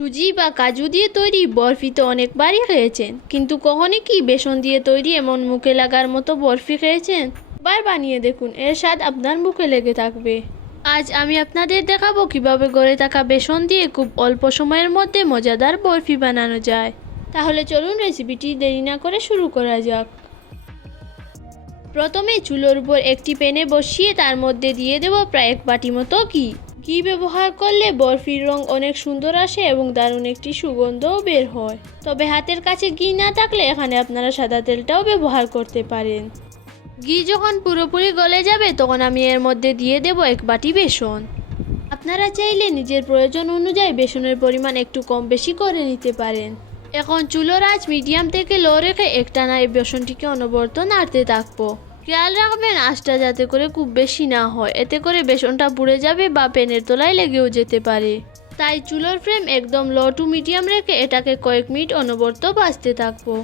সুজি বা কাজু দিয়ে তৈরি বরফি তো অনেকবারই খেয়েছেন, কিন্তু কখনো কি বেসন দিয়ে তৈরি এমন মুখে লাগার মতো বরফি খেয়েছেন? বার বানিয়ে দেখুন, এর স্বাদ আপনার মুখে লেগে থাকবে। আজ আমি আপনাদের দেখাবো কিভাবে গড়ে থাকা বেসন দিয়ে খুব অল্প সময়ের মধ্যে মজাদার বরফি বানানো যায়। তাহলে চলুন রেসিপিটি দেরি না করে শুরু করা যাক। প্রথমে চুলোর উপর একটি প্যানে বসিয়ে তার মধ্যে দিয়ে দেব প্রায় 1 বাটি মতো ঘি। ঘি ব্যবহার করলে বরফির রং অনেক সুন্দর আসে এবং দারুণ একটি সুগন্ধও বের হয়। তবে হাতের কাছে ঘি না থাকলে এখানে আপনারা সাদা তেলটাও ব্যবহার করতে পারেন। ঘি যখন পুরোপুরি গলে যাবে তখন আমি এর মধ্যে দিয়ে দেব 1 বাটি বেসন। আপনারা চাইলে নিজের প্রয়োজন অনুযায়ী বেসনের পরিমাণ একটু কম বেশি করে নিতে পারেন। এখন চুলোর আঁচ মিডিয়াম থেকে লো রেখে একটানা এই বেসনটিকে অনবরত নাড়তে থাকবো। খেয়াল রাখবেন আঁচটা যাতে করে খুব বেশি না হয়, এতে করে বেসনটা পুড়ে যাবে বা প্যানের তলায় লেগেও যেতে পারে। তাই চুলোর ফ্লেম একদম লো টু মিডিয়াম রেখে এটাকে কয়েক মিনিট অনবরত ভাজতে থাকবো।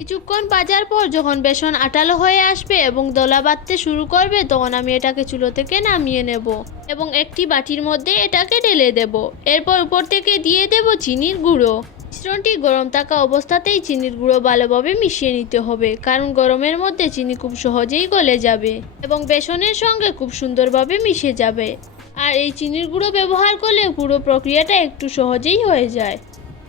কিছুক্ষণ ভাজার পর যখন বেসন আঠালো হয়ে আসবে এবং দলা বাঁধতে শুরু করবে তখন আমি এটাকে চুলো থেকে নামিয়ে নেব এবং একটি বাটির মধ্যে এটাকে ঢেলে দেব। এরপর উপর থেকে দিয়ে দেব চিনির গুঁড়ো। মিশ্রণটি গরম থাকা অবস্থাতেই চিনির গুঁড়ো ভালোভাবে মিশিয়ে নিতে হবে, কারণ গরমের মধ্যে চিনি খুব সহজেই গলে যাবে এবং বেসনের সঙ্গে খুব সুন্দরভাবে মিশে যাবে। আর এই চিনির গুঁড়ো ব্যবহার করলে পুরো প্রক্রিয়াটা একটু সহজেই হয়ে যায়।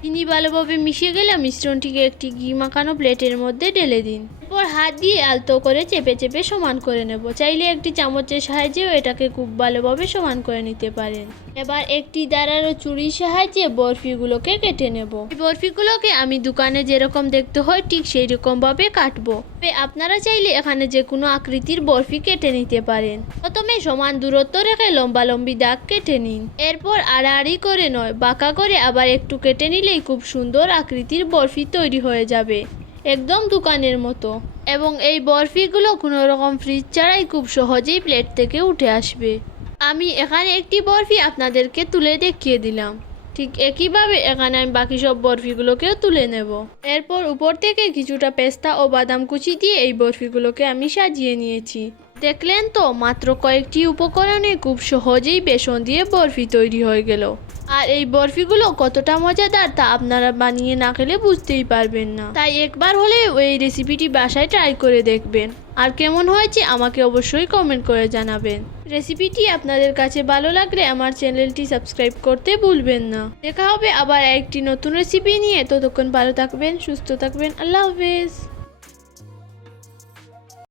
চিনি ভালোভাবে মিশে গেলে মিশ্রণটিকে একটি ঘি মাখানো প্লেটের মধ্যে ঢেলে দিন। এরপর হাত দিয়ে আলতো করে চেপে চেপে সমান করে নেব। চাইলে একটি চামচের সাহায্যেও এটাকে খুব ভালোভাবে সমান করে নিতে পারেন। এবার একটি দাঁড়ানো ছুরির সাহায্যে বরফিগুলোকে কেটে নেব। এই বরফিগুলোকে আমি দোকানে যেরকম দেখতে হয় ঠিক সেই রকম ভাবে কাটবো। তবে আপনারা চাইলে এখানে যে কোনো আকৃতির বরফি কেটে নিতে পারেন। প্রথমে সমান দূরত্ব রেখে লম্বা লম্বি দাগ কেটে নিন। এরপর আড়াআড়ি করে নয়, বাঁকা করে আবার একটু কেটে নিলেই খুব সুন্দর আকৃতির বরফি তৈরি হয়ে যাবে, একদম দোকানের মতো। এবং এই বরফিগুলো কোনো রকম ফ্রিজ ছাড়াই খুব সহজেই প্লেট থেকে উঠে আসবে। আমি এখানে একটি বরফি আপনাদেরকে তুলে দেখিয়ে দিলাম। ঠিক একইভাবে এখানে আমি বাকি সব বরফিগুলোকেও তুলে নেব। এরপর উপর থেকে কিছুটা পেস্তা ও বাদাম কুচি দিয়ে এই বরফিগুলোকে আমি সাজিয়ে নিয়েছি। দেখলেন তো, মাত্র কয়েকটি উপকরণে খুব সহজেই বেসন দিয়ে বরফি তৈরি হয়ে গেল। আর এই বরফিগুলো কতটা মজাদার তা আপনারা বানিয়ে না খেলে বুঝতেই পারবেন না। তাই একবার হলে এই রেসিপিটি বাসায় ট্রাই করে দেখবেন। আর কেমন হয়েছে আমাকে অবশ্যই কমেন্ট করে জানাবেন। রেসিপিটি আপনাদের কাছে ভালো লাগলে আমার চ্যানেলটি সাবস্ক্রাইব করতে ভুলবেন না। দেখা হবে আবার একটি নতুন রেসিপি নিয়ে। ততক্ষণ ভালো থাকবেন, সুস্থ থাকবেন। আল্লাহ হাফেজ।